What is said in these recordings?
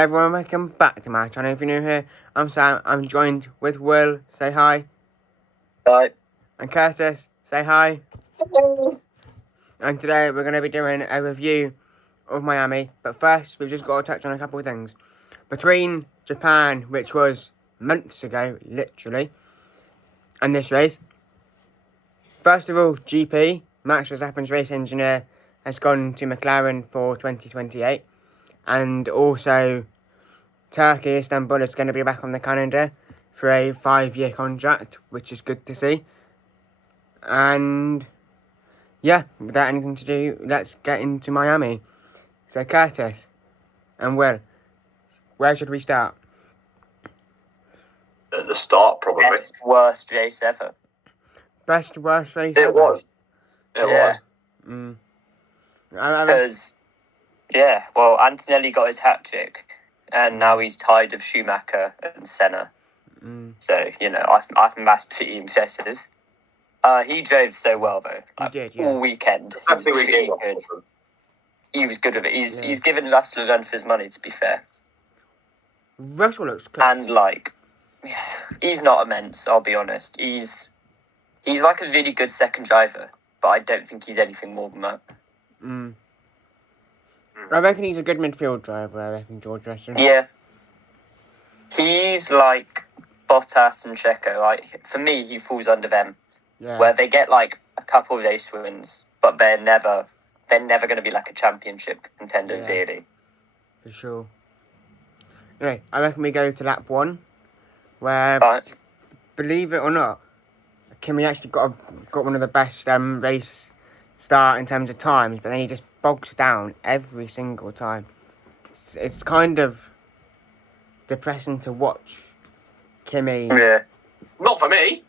Everyone, welcome back to my channel. If you're new here, I'm Sam. I'm joined with Will. Say hi. Hi. And Curtis. Say hi. And today we're going to be doing a review of Miami. But first, we've just got to touch on a couple of things. Between Japan, which was months ago, literally, and this race. First of all, GP, Max Verstappen's race engineer, has gone to McLaren for 2028. And also, Turkey, Istanbul is going to be back on the calendar for a 5-year contract, which is good to see. And yeah, without anything to do, let's get into Miami. So Curtis and Will, where should we start? At the start, probably. Best, worst race ever. Best, worst race It ever? was. It was. Because, well, Antonelli got his hat-trick, and now he's tied of Schumacher and Senna. So, I think that's pretty impressive. He drove so well, though. He did, yeah. All weekend. He was pretty good. He was good with it. He's given Russell a run for his money, to be fair. Russell looks good. And, he's not immense, I'll be honest. He's like a really good second driver, but I don't think he's anything more than that. I reckon he's a good midfield driver, I reckon, George Russell. Yeah. He's like Bottas and Checo. For me, he falls under them. Yeah. Where they get, a couple of race wins, but they're never going to be, a championship contender, really. For sure. Anyway, I reckon we go to lap 1, where, believe it or not, Kimi actually got one of the best race start in terms of times, but then he just bogs down every single time. It's kind of depressing to watch Kimi. Yeah. Not for me.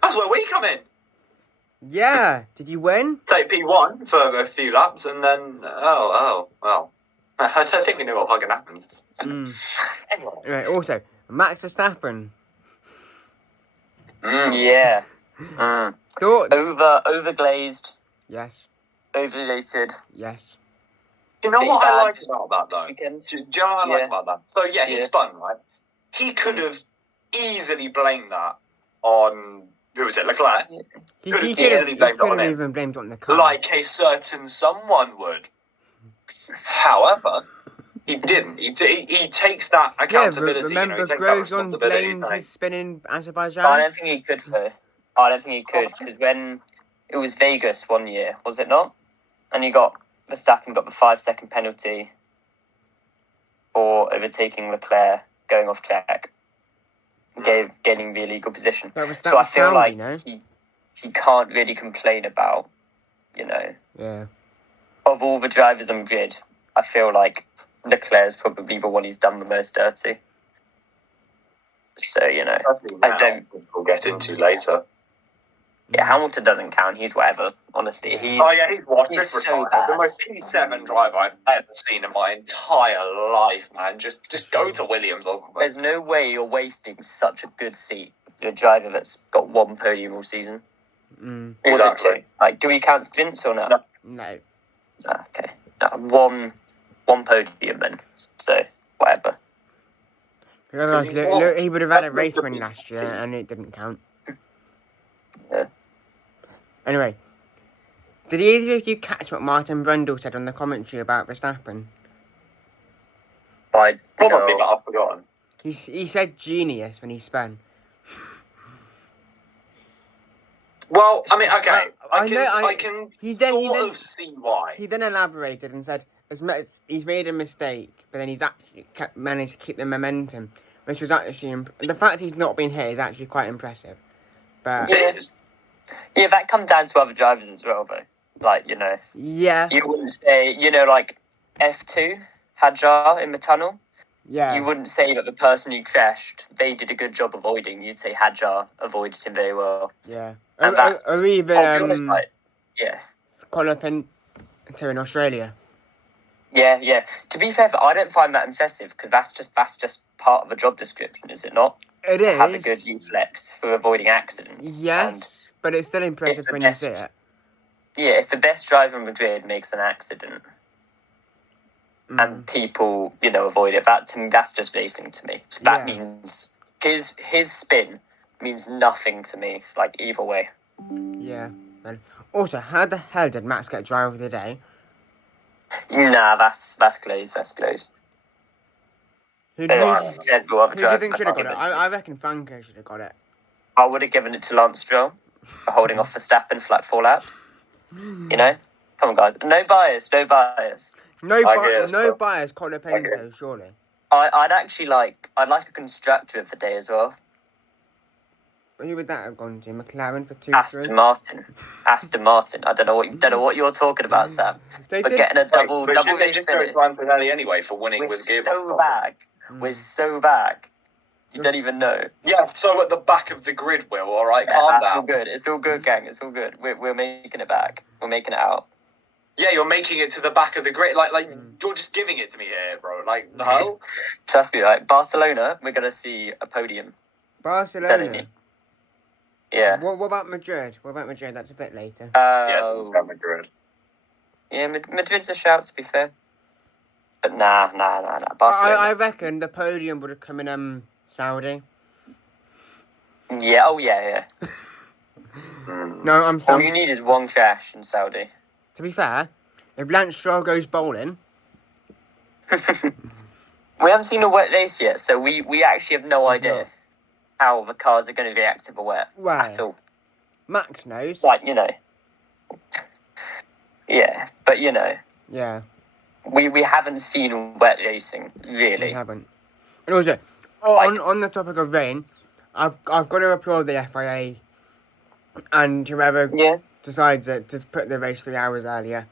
That's where we come in. Yeah. Did you win? Take P1 for a few laps and then, well. I think we know what fucking happens. Anyway, also, Max Verstappen. Yeah. Thoughts? Overglazed. Yes. Overrated. Yes. You know what I like about that, though? Do you know what I like about that? So, he spun, right? He could have easily blamed that on, who was it, Leclerc? He could have even blamed it on the car. Like a certain someone would. However, he didn't. He takes that accountability. Yeah, remember Grosjean blamed his spin in Azerbaijan? I don't think he could, though. I don't think he could, because when it was Vegas one year, was it not? And Verstappen got the 5-second penalty for overtaking Leclerc, going off track, gaining the illegal position. So I feel like he can't really complain about, of all the drivers on grid, I feel like Leclerc's probably the one he's done the most dirty. So, I don't... We'll get into later. Yeah, Hamilton doesn't count. He's whatever, honestly. He's so bad. The most P7 driver I've ever seen in my entire life, man. Just go to Williams or something. There's no way you're wasting such a good seat for a driver that's got one podium all season. Exactly. Do we count sprints or not? No. Okay. One podium then. So, whatever. He would have had a race win last year and it didn't count. Yeah. Anyway, did either of you catch what Martin Brundle said on the commentary about Verstappen? Probably, but I've forgotten. He said genius when he spun. Well, I mean, okay, I can sort of see why. He then elaborated and said he's made a mistake, but then he's actually managed to keep the momentum, which was actually the fact he's not been hit is actually quite impressive. But yeah, that comes down to other drivers as well, though. Yeah. You wouldn't say, F2 Hadjar in the tunnel. Yeah. You wouldn't say that the person who crashed, they did a good job avoiding. You'd say Hadjar avoided him very well. Yeah. And that's, or even Colin Pinto in Australia. Yeah. To be fair, I don't find that impressive because that's just part of the job description, is it not? It is. Have a good reflex for avoiding accidents. Yes, but it's still impressive when you see it. Yeah, if the best driver on the grid makes an accident, and people, avoid it. That to me, that's just racing to me. So that means his spin means nothing to me, like either way. Yeah. And also, how the hell did Max get driver of the day? Nah, that's close. That's close. Who do you Said we'll have a driver. think should have got it? I reckon Franco should have got it. I would have given it to Lance Stroll for holding off Verstappen for like 4 laps. You know? Come on, guys. No bias. No bias. No bias, Colapinto, surely. I'd like a constructor of the day as well. Who would that have gone to? McLaren for 2-3? Aston Martin. I don't know what you're talking about, Sam. But getting a double race just finish. Go to Antonelli anyway for winning with gearbox. We're so back. You don't even know. Yeah, so at the back of the grid, Will. All right, calm down. All good. It's all good, gang. It's all good. We're making it back. We're making it out. Yeah, you're making it to the back of the grid. Like you're just giving it to me here, bro. Like the hell? Trust me, right? Barcelona, we're gonna see a podium. Barcelona. Yeah. What about Madrid? That's a bit later. It's about Madrid. Yeah, Madrid's a shout, to be fair. But nah. Barcelona. I reckon the podium would have come in Saudi. Yeah. Oh yeah. No, I'm sorry. All you need is one crash in Saudi. To be fair, if Lance Stroll goes bowling... We haven't seen a wet race yet, so we actually have no idea how the cars are going to react to the wet at all. Max knows. Like, Yeah, but Yeah. We haven't seen wet racing, really. We haven't. And also, on the topic of rain, I've got to applaud the FIA and whoever decides to put the race 3 hours earlier.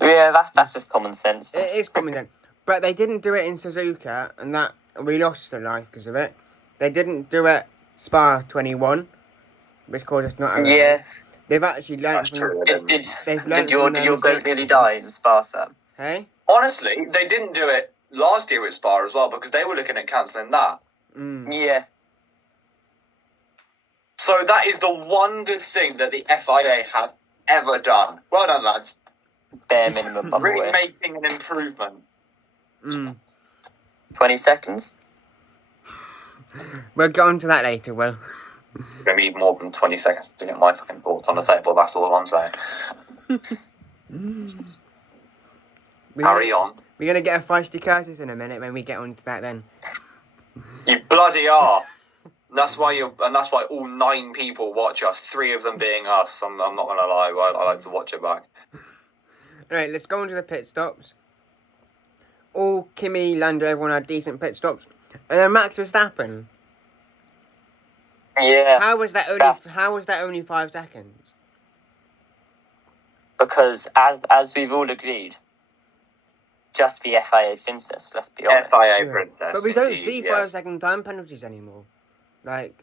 Yeah, that's just common sense. It is common sense. But they didn't do it in Suzuka, and that we lost a life because of it. They didn't do it Spa 21, which caused us not. Yeah. They've actually learned. Did your goat nearly die in Spa, Sam? Hey. Honestly, they didn't do it last year with Spa as well because they were looking at cancelling that. Yeah. So that is the one good thing that the FIA have ever done. Well done, lads. Bare minimum, by the way. Really making an improvement. 20 seconds? We'll get on to that later, Will. You're going to need more than 20 seconds to get my fucking thoughts on the table, that's all I'm saying. Carry on. We're going to get a feisty Curtis in a minute when we get on to that then. You bloody are. That's why all 9 people watch us, 3 of them being us. I'm not going to lie, I like to watch it back. Alright, let's go on to the pit stops. All Kimi, Lando, everyone had decent pit stops. And then Max Verstappen. Yeah. How was that only 5 seconds? Because as we've all agreed, just the FIA princess, let's be honest. FIA princess. But we don't see 5-second time penalties anymore. Like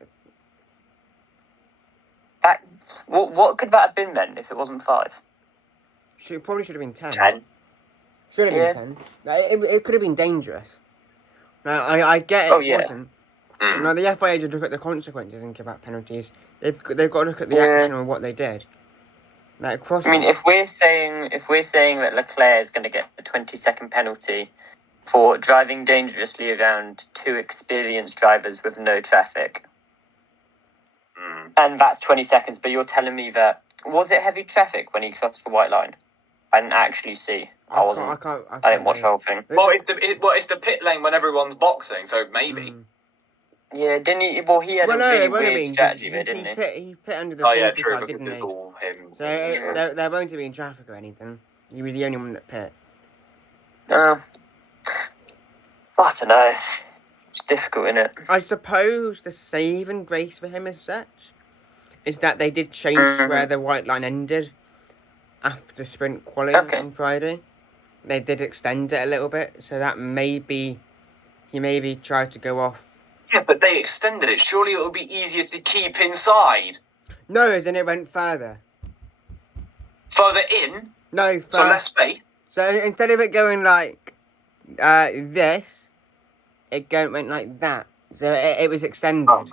that, what could that have been then if it wasn't 5? Probably should have been 10. 10. Should have been 10. Like, it could have been dangerous. Now, I get it. Wasn't. Now the FIA should look at the consequences and give out penalties. They've got to look at the action of what they did. Like I mean, if we're saying that Leclerc is going to get a 20-second penalty for driving dangerously around 2 experienced drivers with no traffic, and that's 20 seconds, but you're telling me that was it heavy traffic when he crossed the white line? I didn't actually see. I didn't watch the whole thing. Well, it's the pit lane when everyone's boxing, so maybe. Yeah, didn't he? Well, he had a really weird strategy there, didn't he? He pit under the safety car, because didn't it's he? all him. So there won't be in traffic or anything. He was the only one that pit. I don't know. It's difficult, isn't it? I suppose the saving grace for him as such is that they did change where the white line ended after sprint quali on Friday. They did extend it a little bit, so that he maybe tried to go off. Yeah, but they extended it. Surely it would be easier to keep inside. No, as in it went further. Further in? No, so less space? So instead of it going like this, it went like that. So it was extended.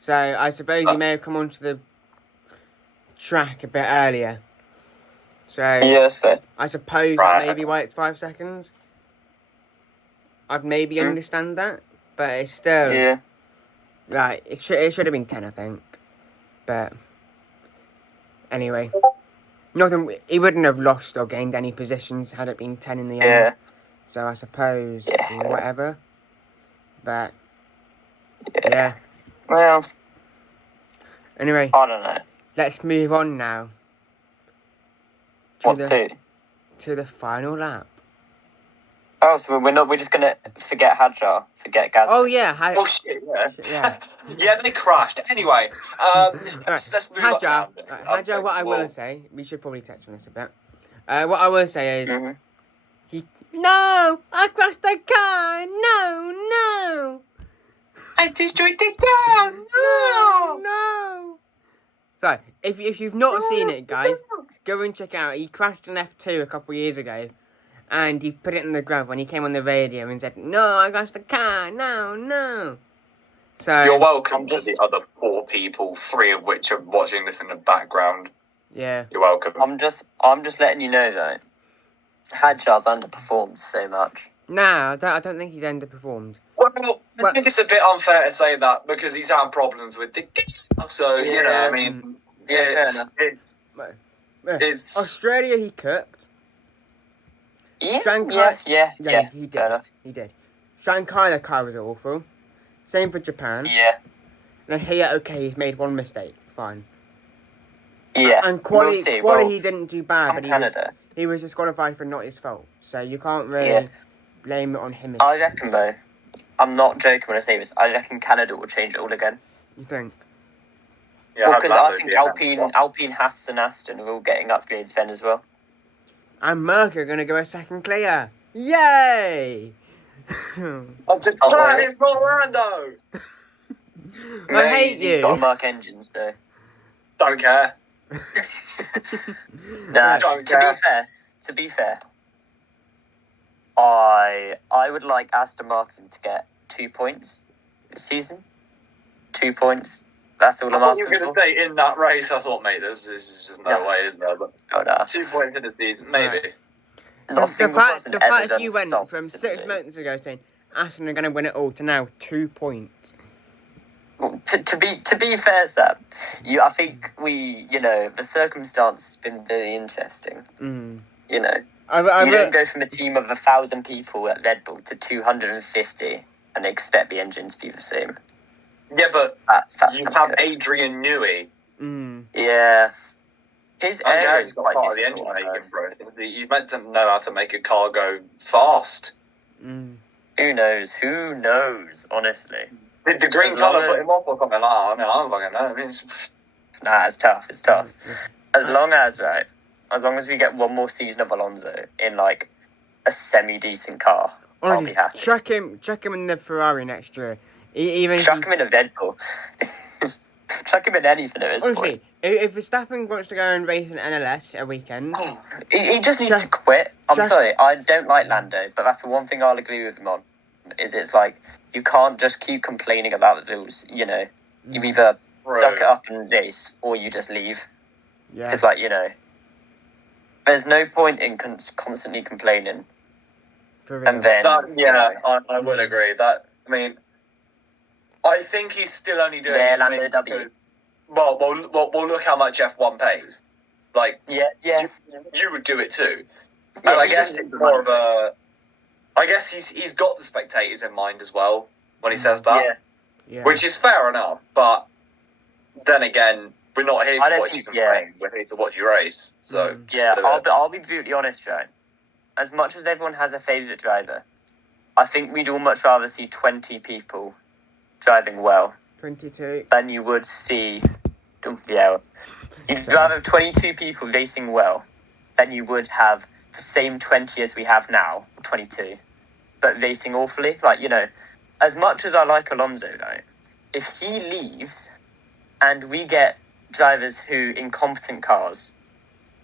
So I suppose he may have come onto the track a bit earlier. So yeah, that's fair. I suppose that may be why it's 5 seconds. I'd maybe understand that, but it's still... Yeah. Right, it should have been 10, I think. But... Anyway. Nothing... He wouldn't have lost or gained any positions had it been 10 in the end. Yeah. So I suppose... Yeah. Whatever. But... Yeah. Yeah. Well, Anyway, I don't know. let's move on now. What the, to? To the final lap. Oh, so we're just gonna forget Hadjar, forget Gasly. Oh yeah, Oh shit, yeah. Yeah. Yeah, they crashed. Anyway, let's move on. Hadjar, what I will say, we should probably touch on this a bit. What I will say is, No! I crashed the car! No! I destroyed the car! No! So, if you've not seen it, guys, go and check out. He crashed an F2 a couple of years ago, and he put it in the gravel, and he came on the radio and said, No, I crashed the car! No! So you're welcome to the other 4 people, 3 of which are watching this in the background. Yeah. You're welcome. I'm just letting you know though. Hadjar's underperformed so much. Nah, I don't think he's underperformed. Well, I think it's a bit unfair to say that because he's had problems with the game. So, you know, I mean, it's Australia he cooked. Yeah, Shanghai, yeah. He did. Fair enough. He did. Shanghai, the car was awful. Same for Japan. Yeah. And here, okay, he's made one mistake. Fine. Yeah. And quality, we'll see. he didn't do bad, but he was disqualified for not his fault. So you can't really blame it on him. I reckon though, I'm not joking when I say this, I reckon Canada will change it all again. You think? Yeah, because I think Alpine, Haas and Aston are all getting upgrades then as well. And Merc are going to go a second clear. Yay! I'm just planning for Orlando! I hate you. He's got Merc engines though. Don't care. Nah, Don't care. To be fair, I would like Aston Martin to get 2 points this season. 2 points. That's all I'm asking for. You were going to say in that race. I thought, mate, there's just no way, is there? But 2 points in the season, maybe. Right. The fact you went from 6 months ago saying Aston are going to win it all to now 2 points. Well, to be fair, Sam, I think the circumstance has been very interesting. You know, you don't go from a team of 1,000 people at Red Bull to 250 and expect the engine to be the same. Yeah, but that's you have Adrian Newey. Yeah. His Gary's got part of the engine making, bro. He's meant to know how to make a car go fast. Who knows, honestly. Did the green colour put him off or something like that? I mean, I don't fucking know. I mean, nah, it's tough. As long as we get one more season of Alonso in, like, a semi-decent car, I'll be happy. Chuck him in the Ferrari next year. Chuck him in a Red Bull. Chuck him in anything at this point. If Verstappen wants to go and race in NLS a weekend... He just needs to quit. I'm sorry, I don't like Lando, but that's the one thing I'll agree with him on. It's like, you can't just keep complaining about the rules, you know. You either suck it up and race, or you just leave. Yeah. Because, like, you know, there's no point in constantly complaining. For real. And then... I would agree. I mean, I think he's still only doing it Lando W. because... Well, look how much F1 pays. Like, yeah. You would do it too. Yeah, and I guess it's more of a... I guess he's got the spectators in mind as well when he says that. Yeah. Which is fair enough, but then again, we're not here to watch you complain. We're here to watch you race. So I'll be brutally honest, Joe. As much as everyone has a favourite driver, I think we'd all much rather see 20 people driving well 22 than you would see. You'd rather have 22 people racing well than you would have the same 20 as we have now, 22, but racing awfully. Like, you know, as much as I like Alonso, though, if he leaves and we get drivers who in competent cars,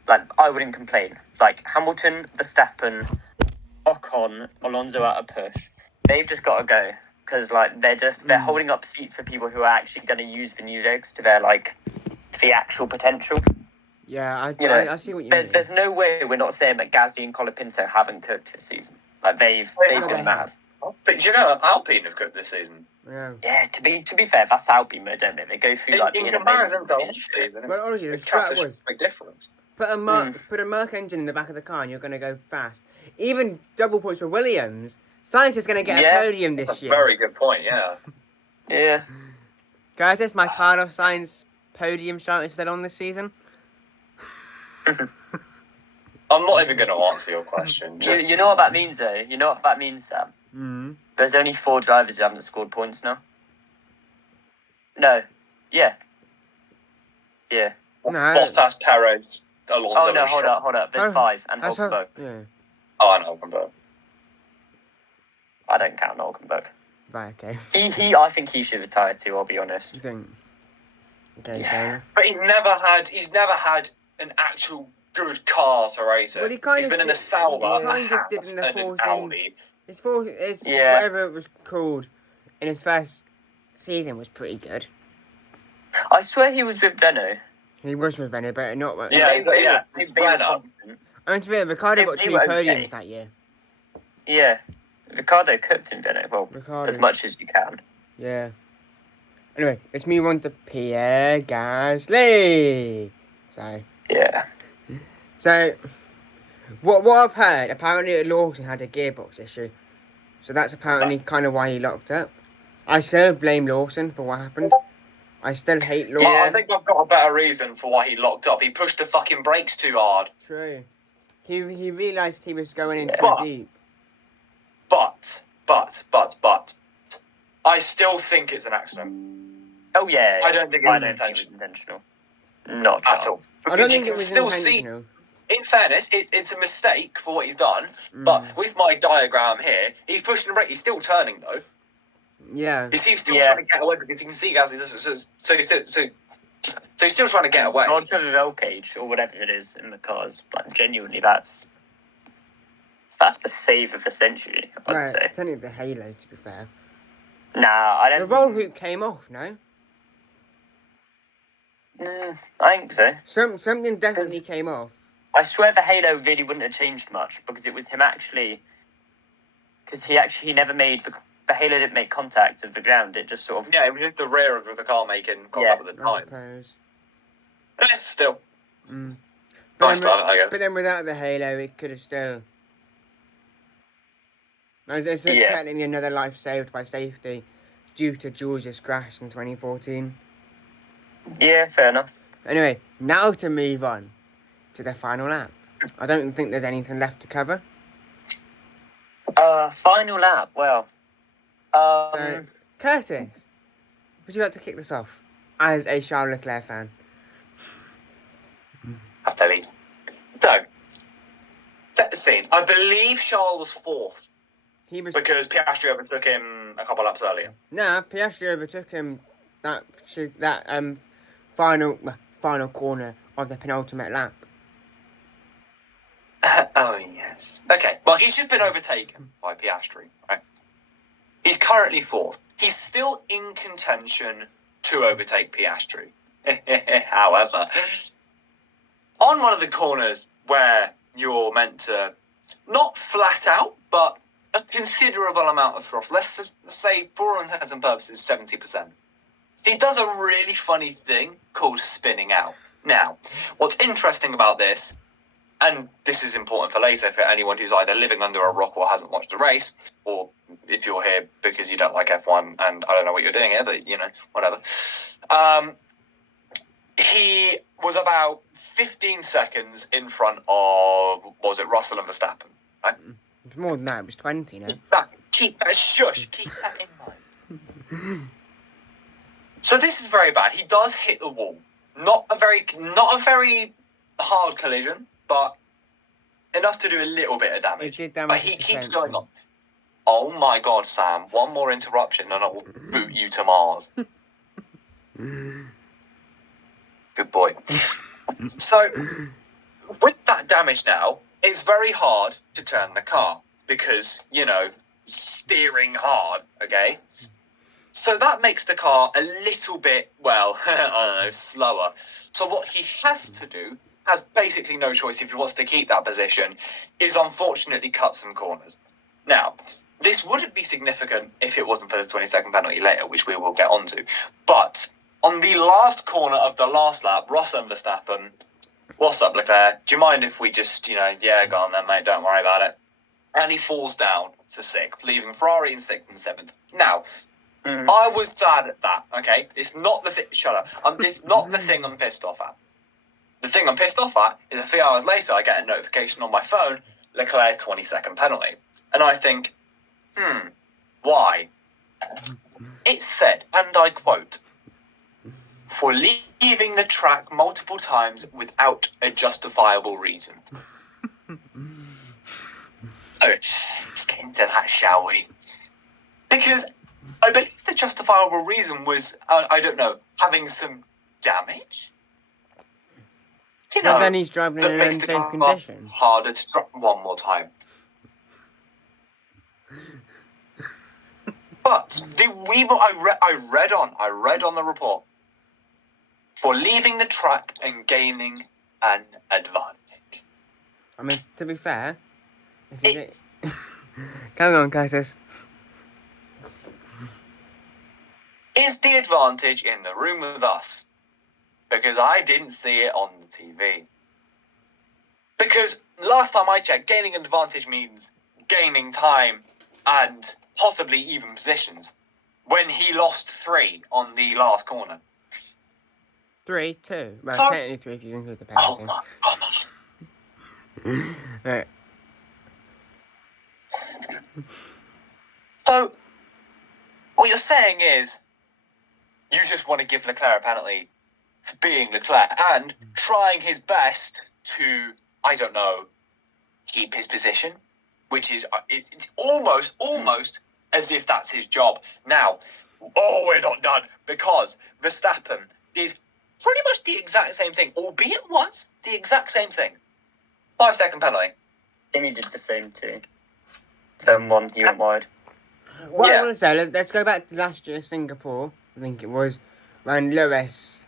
like, I wouldn't complain. Like Hamilton, Verstappen, Ocon, Alonso at a push. They've just got to go because, like, they're holding up seats for people who are actually going to use the new legs to their, like, the actual potential. Yeah, I see what you mean. There's no way we're not saying that Gasly and Colapinto haven't cooked this season. Like, they've been mad. But you know, Alpine have cooked this season. Yeah. Yeah, to be fair, that's Alpine mode, don't they? They go through like In being comparison to amazing last shit. season, Well, honestly, the it's strat a was- big difference. Put a Merc engine in the back of the car and you're going to go fast. Even double points for Williams. Sainz is going to get a podium this That's a year. very good point, yeah. Yeah. Guys, is my Carlos Sainz podium shot is still on this season? I'm not even going to answer your question. You know what that means, though? You know what that means, Sam? Mm. There's only 4 drivers who haven't scored points now. No. Yeah. Yeah. No. Bottas, Perez, Alonso. Oh, no, hold up. There's 5, and That's Hulkenberg. Yeah. Oh, and Hulkenberg. I don't count Hulkenberg. Right, okay. I think he should retire too, I'll be honest. You think? Okay, Yeah. fair. But he's never had an actual good car to race in. Well, he kind He's of been in a did- Sauber, he a kind of Haas, did in the and an Force Audi. It's Yeah. whatever it was called in his first season was pretty good. I swear he was with Renault. He was with Renault, but not. Yeah, They he's were Renault. constant. I mean, to be fair, Ricardo got They 2 were podiums okay. that year. Yeah. Ricardo cooked in Renault. Well, Ricardo. as much as you can. Yeah. Anyway, let's move on to Pierre Gasly. Yeah. So, what I've heard, apparently Lawson had a gearbox issue. So that's apparently kind of why he locked up. I still blame Lawson for what happened. I still hate Lawson. Well, I think I've got a better reason for why he locked up. He pushed the fucking brakes too hard. True. He realised he was going in too But- deep. But, I still think it's an accident. Oh, yeah. I don't think it was intentional. Not At all. I don't Because you think it can was still intentional. see, in fairness, it's a mistake for what he's done. Mm. But with my diagram here, he's pushing the brake. He's still turning, though. Yeah. He seems still Yeah. trying to get away because you can see Gasly. So he's still trying to get away. God for the roll cage or whatever it is in the cars. Like, genuinely, that's the save of the century, I'd Right, say. it's only the halo, to be fair. Nah, I The don't. roll hoop came off, no? I think so. Something definitely 'Cause- came off. I swear the halo really wouldn't have changed much because it was him actually. Because he never made the halo didn't make contact with the ground. It just sort of. Yeah, it was just the rear of the car making contact with the I time. suppose. Still. Mm. Nice then, time, I guess. but then without the halo, it could have still. It's Yeah. technically another life saved by safety due to George's crash in 2014. Yeah, fair enough. Anyway, now to move on to the final lap. I don't think there's anything left to cover. Final lap. Well, So, Curtis, would you like to kick this off as a Charles Leclerc fan? Happily. So, set the scene. I believe Charles was fourth He was because Piastri overtook him a couple laps earlier. no, Piastri overtook him that final corner of the penultimate lap. Oh, yes. Okay, well, he's just been overtaken by Piastri, right? He's currently fourth. He's still in contention to overtake Piastri. However, on one of the corners where you're meant to, not flat out, but a considerable amount of throttle, let's say, for all intents and purposes, 70%. He does a really funny thing called spinning out. Now, what's interesting about this, and this is important for later for anyone who's either living under a rock or hasn't watched the race, or if you're here because you don't like F1 and I don't know what you're doing here, but, you know, whatever. He was about 15 seconds in front of, what was it, Russell and Verstappen, right? It was more than that. It was 20 now. Keep that in mind. So this is very bad. He does hit the wall. Not a very hard collision, but enough to do a little bit of It damage. did But damage he his keeps suspension. going on. Oh my God, Sam! One more interruption and I will boot you to Mars. Good boy. So, with that damage now, it's very hard to turn the car because, you know, steering hard, okay? So that makes the car a little bit, well, I don't know, slower. So what he has to do, has basically no choice if he wants to keep that position, is unfortunately cut some corners. Now, this wouldn't be significant if it wasn't for the 20-second penalty later, which we will get onto. But on the last corner of the last lap, Ross and Verstappen, what's up, Leclerc? Do you mind if we just, go on then, mate, don't worry about it. And he falls down to 6th, leaving Ferrari in 6th and 7th. Now, I was sad at that, okay? It's not the thing. Shut up. It's not the thing I'm pissed off at. The thing I'm pissed off at is a few hours later, I get a notification on my phone, Leclerc 20-second penalty. And I think, why? It said, and I quote, for leaving the track multiple times without a justifiable reason. Let's get into that, shall we? Because I believe the justifiable reason was, I don't know, having some damage? But then he's driving in an unsafe condition. Harder to drop one more time. But I read on the report, for leaving the track and gaining an advantage. I mean, to be fair, if you come on, Curtis. Is the advantage in the room with us? Because I didn't see it on the TV. Because last time I checked, gaining an advantage means gaining time and possibly even positions. When he lost 3 on the last corner. 3, 2. Well, So, technically 3 if you include the penalty. Oh my God. Right. So, what you're saying is, you just want to give Leclerc a penalty for being Leclerc and trying his best to, I don't know, keep his position, which is it's almost as if that's his job. Now, we're not done, because Verstappen did pretty much the exact same thing, albeit once, the exact same thing. 5-second penalty. Timmy did the same too. Turn 1, he went wide. What Yeah. I want to say, let's go back to last year, Singapore. I think it was when Lewis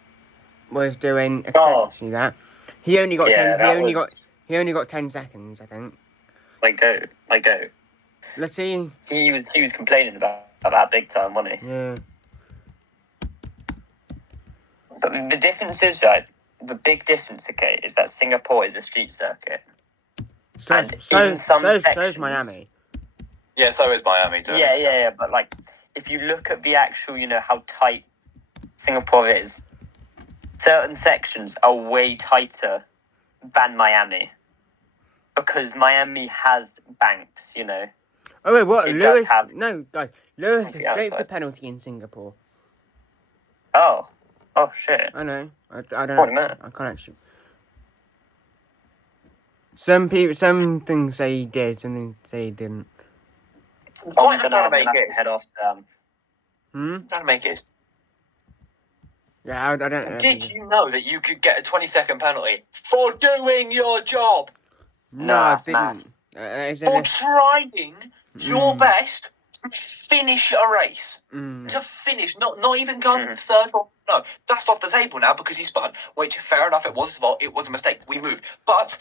was doing essentially that. He only got 10. He only got 10 seconds, I think. Like go. Let's see. He was complaining about that big time, wasn't he? Yeah. But the difference is, right, the big difference, okay, is that Singapore is a street circuit. So's Miami. Yeah, so is Miami too. Yeah, but like, if you look at the actual, how tight Singapore is, certain sections are way tighter than Miami. Because Miami has banks, Oh wait, what? It Lewis? does have- No, guys. Lewis Okay, escaped the outside. penalty in Singapore. Oh shit. I know. I don't What a know. minute. I can't actually. Some things say he did, some things say he didn't. I'm I'm trying gonna to make have it. to head off. Trying to make it. Yeah, I don't know. Did you know that you could get a 20-second penalty for doing your job? No, Nah, I it's mad. didn't. For trying your best to finish a race. To finish, not even come third or no, that's off the table now because he spun. Which, fair enough, it was his fault. It was a mistake. We moved, but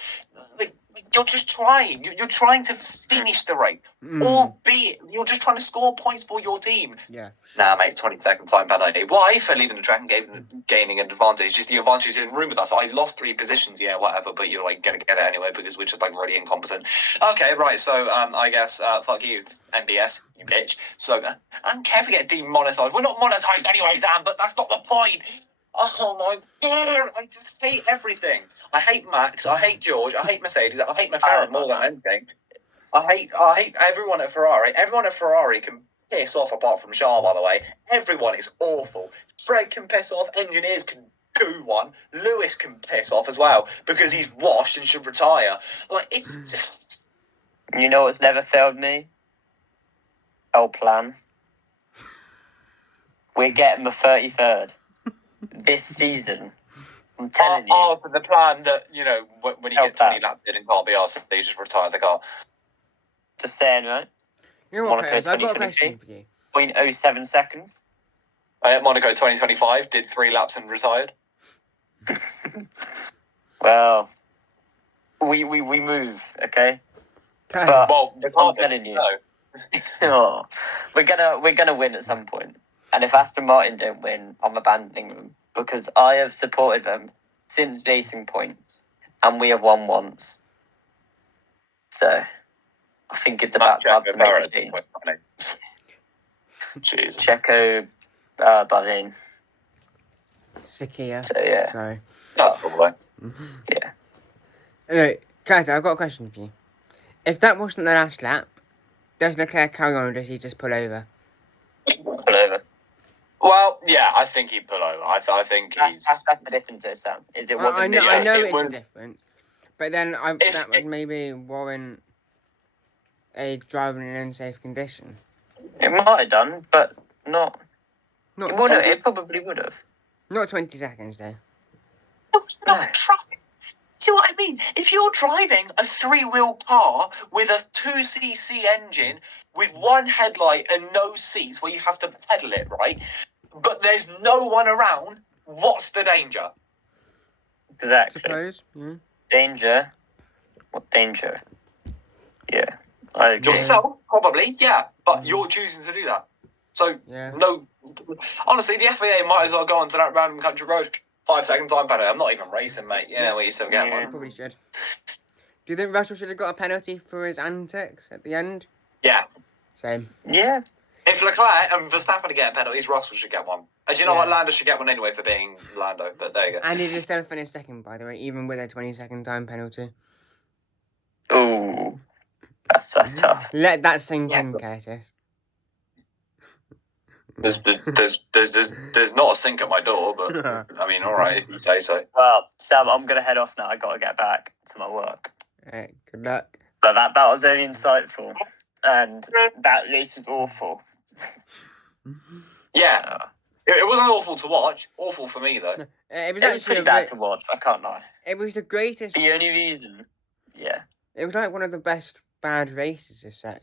you're just trying. You're trying to finish the race, albeit you're just trying to score points for your team. Yeah. Nah, mate, 20-second time penalty. Why? For leaving the track and gaining an advantage. Just the advantage in the room with us. I lost 3 positions, yeah, whatever, but you're like gonna get it anyway because we're just like really incompetent. Okay, right. So I guess fuck you, MBS, you bitch. So I don't care if we get demonetized. We're not monetized anyway, Sam. But that's not the point. Oh my god! I just hate everything. I hate Max. I hate George. I hate Mercedes. I hate McLaren more than anything. I hate everyone at Ferrari. Everyone at Ferrari can piss off apart from Charles, by the way. Everyone is awful. Fred can piss off. Engineers can do one. Lewis can piss off as well because he's washed and should retire. Like it's. You know what's never failed me? El Plan. We're getting the 33rd this season. I'm telling you. For the plan that, when you El get 20 Plan. laps in and can't be asked, they just retire the car. Just saying, right? You know what, Monaco Curtis? I've got a 2023? question for you. 0.07 seconds. Monaco 2025 did 3 laps and retired. Well, we move, okay? Okay. But Well, the car I'm telling you. no. Oh, we're gonna win at some point. And if Aston Martin don't win, I'm abandoning them because I have supported them since Racing Points, and we have won once. So I think it's about time to make a change. Jesus. Checo, Bahrain. Sakia. So yeah, Sorry. No, probably. yeah. Anyway, Carter, I've got a question for you. If that wasn't the last lap, does Leclerc carry on or does he just pull over? Pull over. Well, yeah, I think he'd pull over. I think he's. That's the difference, though, Sam. Is it wasn't. I know it it's was- a difference, but then that would maybe warrant a driving in an unsafe condition. It might have done, but not. Not It probably would have. not 20 seconds though. It's not traffic. See what I mean? If you're driving a 3-wheel car with a 2cc engine with one headlight and no seats where you have to pedal it, right? But there's no one around, what's the danger? Exactly. Suppose. Yeah. Danger. What danger? Yeah. I agree. Yourself, probably, yeah. But you're choosing to do that. So, Yeah. no. Honestly, the FAA might as well go onto that random country road. 5-second time penalty. I'm not even racing, mate. Yeah, well, you still get Yeah. one. Probably should. Do you think Russell should have got a penalty for his antics at the end? Yeah. Same. Yeah. If Leclerc and Verstappen are getting penalties, Russell should get one. And do you know what? Lando should get one anyway for being Lando, but there you go. And he just still finished second, by the way, even with a 20-second time penalty. Ooh. That's tough. Let that sink Yeah. in, Curtis. There's not a sink at my door, but I mean, all right, if you say so. Well, Sam, I'm gonna head off now. I gotta get back to my work. Alright, good luck. But that was very insightful, and that race was awful. Yeah, it wasn't awful to watch. Awful for me though. It was It was actually pretty bad to watch. I can't lie. it was the greatest. The only reason, yeah, It was like one of the best bad races as such.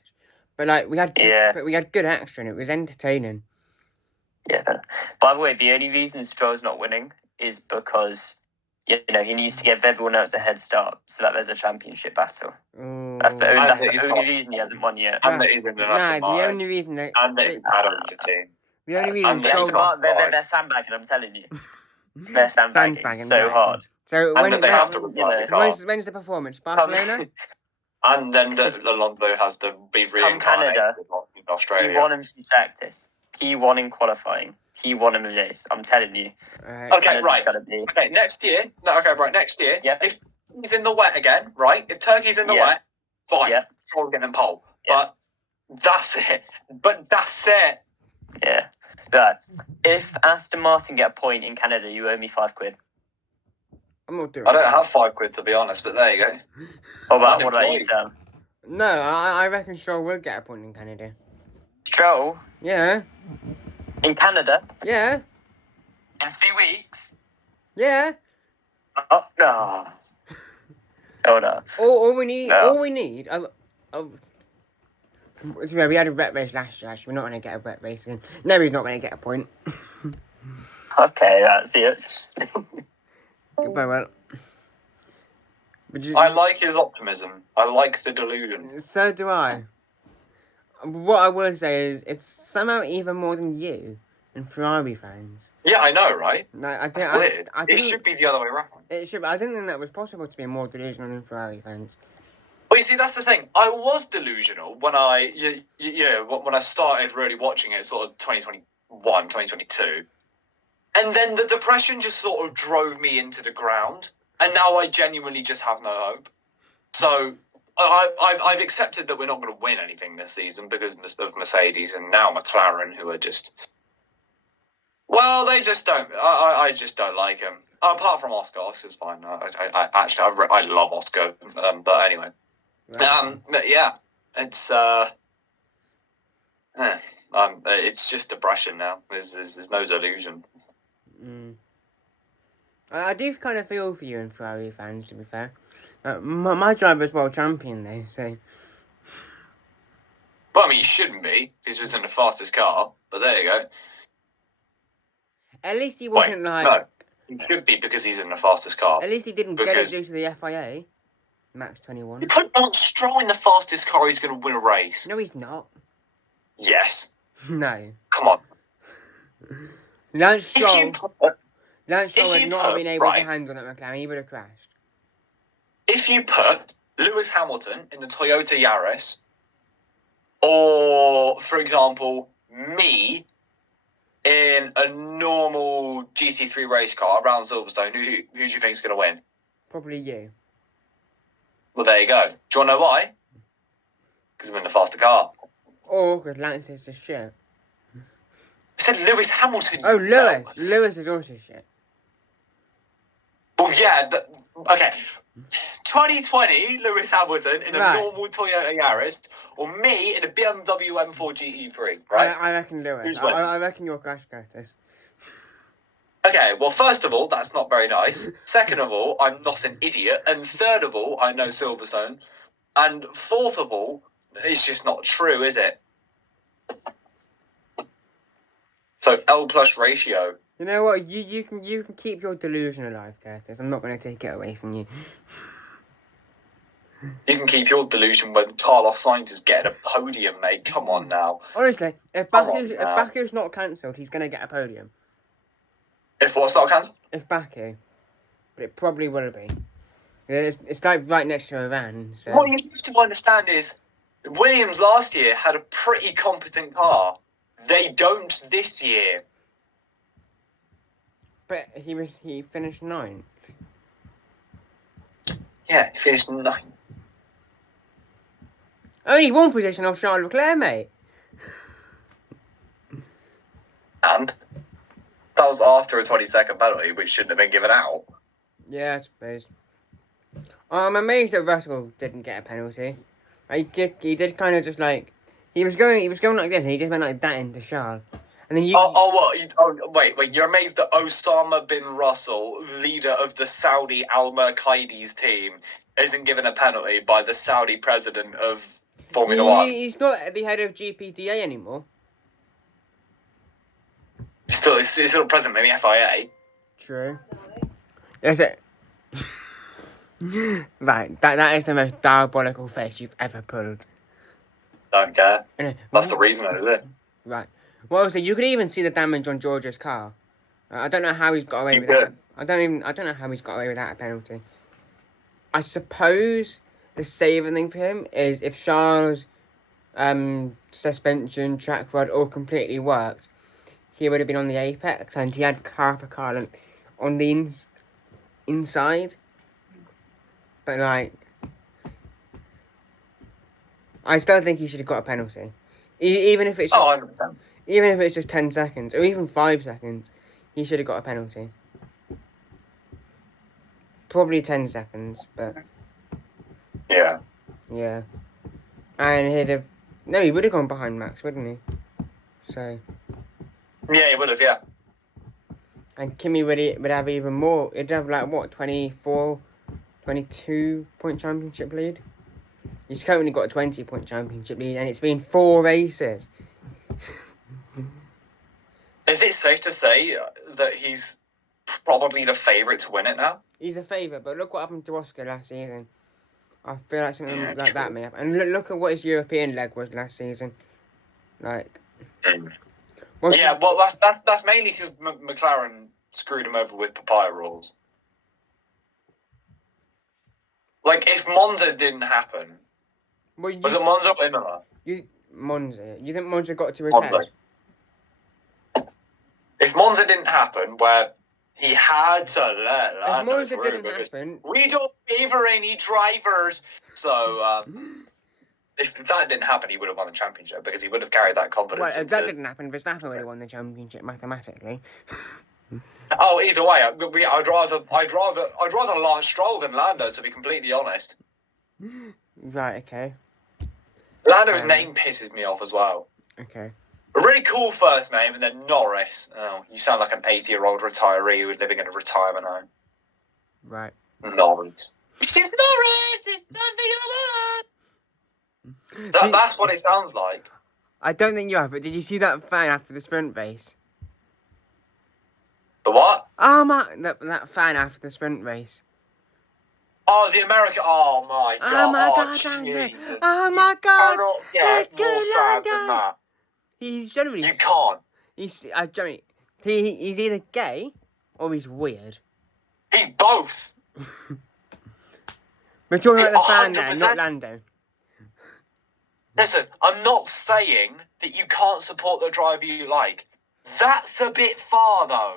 But like we had Yeah. but we had good action. It was entertaining. yeah. By the way, the only reason Stroll's not winning is because he needs to give everyone else a head start so that there's a championship battle. Ooh. That's the I think only reason he hasn't won yet. And that he's in an Nah, Aston the Martin. only reason that And that he's add-on to team. the only reason and the Stroll Aston got Martin- They're sandbagging, I'm telling you. They're sandbagging so right. hard. So And when that they have to you retire know, the car. when's the performance? Barcelona? And then Alonso has to be reincarnated Canada. in He Australia. won him in practice. He won in qualifying. He won in the race. I'm telling you. Alright. Okay, Canada's right. gotta be. Okay, next year. Next year. Yeah. If he's in the wet again, right? If Turkey's in the Yeah. wet, fine. Yeah. Stroll's getting pole. Yeah. But that's it. Yeah. But if Aston Martin get a point in Canada, you owe me £5. I'm not doing I don't it. have £5 to be honest, but there you go. What about you, Unemployed. Sam? No, I reckon Stroll will get a point in Canada. Stroll Yeah. in Canada Yeah. in 3 weeks? Yeah. Oh, no. Oh, no. All we need. No. All we need. We had a wet race last year. Actually, we're not going to get a wet race again. No, he's not going to get a point. Okay, that's it. Goodbye, well. Would you, I like his optimism. I like the delusion. So do I. What I will say is, it's somehow even more than you and Ferrari fans. Yeah, I know, right? No, I That's think weird. I It think should be the other way around. it should. But I didn't think that was possible to be more delusional than Ferrari fans. Well, you see, that's the thing. I was delusional when when I started really watching it, sort of 2021, 2022. And then the depression just sort of drove me into the ground. And now I genuinely just have no hope. So I've accepted that we're not going to win anything this season because of Mercedes and now McLaren, who are just... Well, they just don't... I just don't like them. Apart from Oscar. Oscar's fine. I love Oscar. But anyway. But yeah, it's it's just depression now. There's no delusion. I do kind of feel for you and Ferrari fans, to be fair. My driver's world champion, though, so... Well, I mean, he shouldn't be, because he was in the fastest car, but there you go. At least he wasn't No, like... he should be because he's in the fastest car. At least he didn't get it because- due to the FIA. Max 21. You put Lance Stroll in the fastest car, he's going to win a race. No, he's not. Yes. No. Come on. Lance If Stroll you put, would you not have put- been able right. to handle that McLaren. He would have crashed. if you put Lewis Hamilton in the Toyota Yaris, or, for example, me in a normal GT3 race car around Silverstone, who do you think is going to win? Probably you. Well, there you go. Do you want to know why? Because I'm in the faster car. Or because Lance is just shit. I said Lewis Hamilton. Oh, you Lewis. bell. Lewis is also shit. Well, yeah. Okay. 2020, Lewis Hamilton in a Right. normal Toyota Yaris, or me in a BMW M4 GT3, right? I reckon Lewis. Who's winning? I reckon you're Crash Curtis. Okay, well, first of all, that's not very nice. Second of all, I'm not an idiot. And third of all, I know Silverstone. And fourth of all, it's just not true, is it? So L plus ratio. You know what? You can keep your delusion alive, Curtis. I'm not going to take it away from you. You can keep your delusion when Carlos Sainz is getting a podium, mate. Come on now. Honestly, if Come on Baku's, now. not cancelled, he's going to get a podium. If what's not cancelled? If Baku. But it probably will be. It's like right next to Iran. So. What you have to understand is, Williams last year had a pretty competent car. They don't this year. But he finished 9th. Yeah, he finished 9th. Only one position off Charles Leclerc, mate. And that was after a 20-second penalty, which shouldn't have been given out. Yeah, I suppose. I'm amazed that Russell didn't get a penalty. He did kind of just like he was going like this, and he just went like that into Charles. And then Wait, you're amazed that Osama bin Russell, leader of the Saudi Al Mercaides team, isn't given a penalty by the Saudi president of Formula One. He's not at the head of GPDA anymore. He's still president of the FIA. True. Is it? Right, that is the most diabolical face you've ever pulled. Don't care. Anyway, That's the reason I did it. Right. Well, also, you could even see the damage on George's car. I don't know how he's got away You with that. could. I don't know how he's got away without a penalty. I suppose the saving thing for him is if Charles' suspension, track rod all completely worked, he would have been on the apex, and he had half a car on the inside. But like, I still think he should have got a penalty, even if it's just, 100%. even if it's just 10 seconds or even 5 seconds. He should have got a penalty. Probably 10 seconds, but Yeah. yeah. And he'd have he would have gone behind Max, wouldn't he? So, Yeah, he would have, yeah. and Kimi would have even more. It'd have like what 22 point championship lead. He's currently got a 20-point championship lead, and it's been 4 races. Is it safe to say that he's probably the favourite to win it now? He's a favourite, but look what happened to Oscar last season. I feel like something Yeah, like that true. may happen. And look at what his European leg was last season. Like, well, Yeah, well, that's mainly because McLaren screwed him over with papaya rules. Like, if Monza didn't happen, well, was it Monza or Imola? Monza. You think Monza got to his Monza. head? If Monza didn't happen, where he had to let If Lando Monza through didn't because happen, we don't favour any drivers. So, if that didn't happen, he would have won the championship because he would have carried that confidence. well, if that into... didn't happen, Verstappen would have won the championship mathematically. Oh, either way, I'd rather Lance Stroll than Lando, to be completely honest. Right. Okay. Lando's name pisses me off as well. Okay. A really cool first name, and then Norris. Oh, you sound like an 80-year-old retiree who's living in a retirement home. Right. Norris. It's Norris! It's time. That's what it sounds like. I don't think you have, but did you see that fan after the sprint race? The what? Oh my! That fan after the sprint race. Oh, the American. Oh my god. Oh my god, Lando. Oh my god. Cannot Let's get go, more sad than Lando. that. He's generally... You can't. He's either gay or he's weird. He's both. We're talking about the fan there, 100%. not Lando. Listen, I'm not saying that you can't support the driver you like. That's a bit far, though.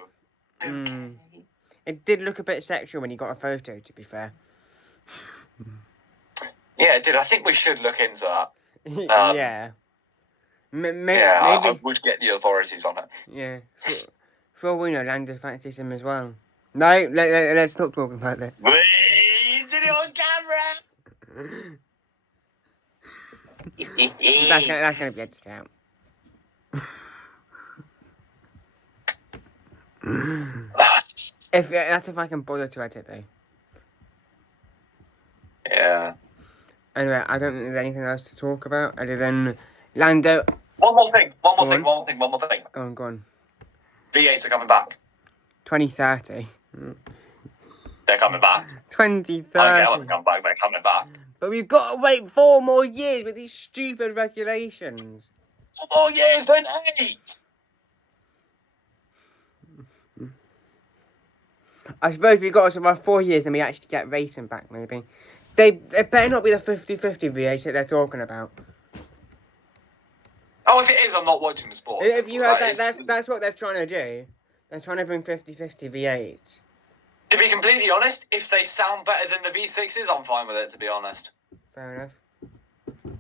Mm. It did look a bit sexual when he got a photo, to be fair. Yeah, it did. I think we should look into that. Yeah. I Maybe. would get the authorities on it. Yeah. For all we know, Lando fancies him as well. No, let's stop talking about this. Wait, did it on camera? That's gonna be edited out. That's if I can bother to edit though. Yeah. Anyway, I don't think there's anything else to talk about other than Lando. One more thing. Go on. Go on. V8s are coming back. 2030. They're coming back. 2030. I don't care when they come back. They're coming back. But we've got to wait 4 more years with these stupid regulations. 4 more years, then 8. I suppose we've got to survive 4 years and we actually get racing back, maybe. They better not be the 50-50 V8 that they're talking about. Oh, if it is, I'm not watching the sport. If you heard that's what they're trying to do. They're trying to bring 50-50 V8s. To be completely honest, if they sound better than the V6s, I'm fine with it, to be honest. Fair enough.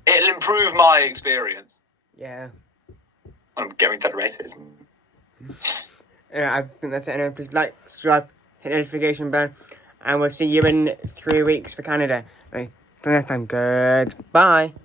It'll improve my experience. Yeah. I'm going to the races. Yeah, I think that's it. Anyway, please like, subscribe, hit the notification bell, and we'll see you in 3 weeks for Canada. Right, till next time, goodbye.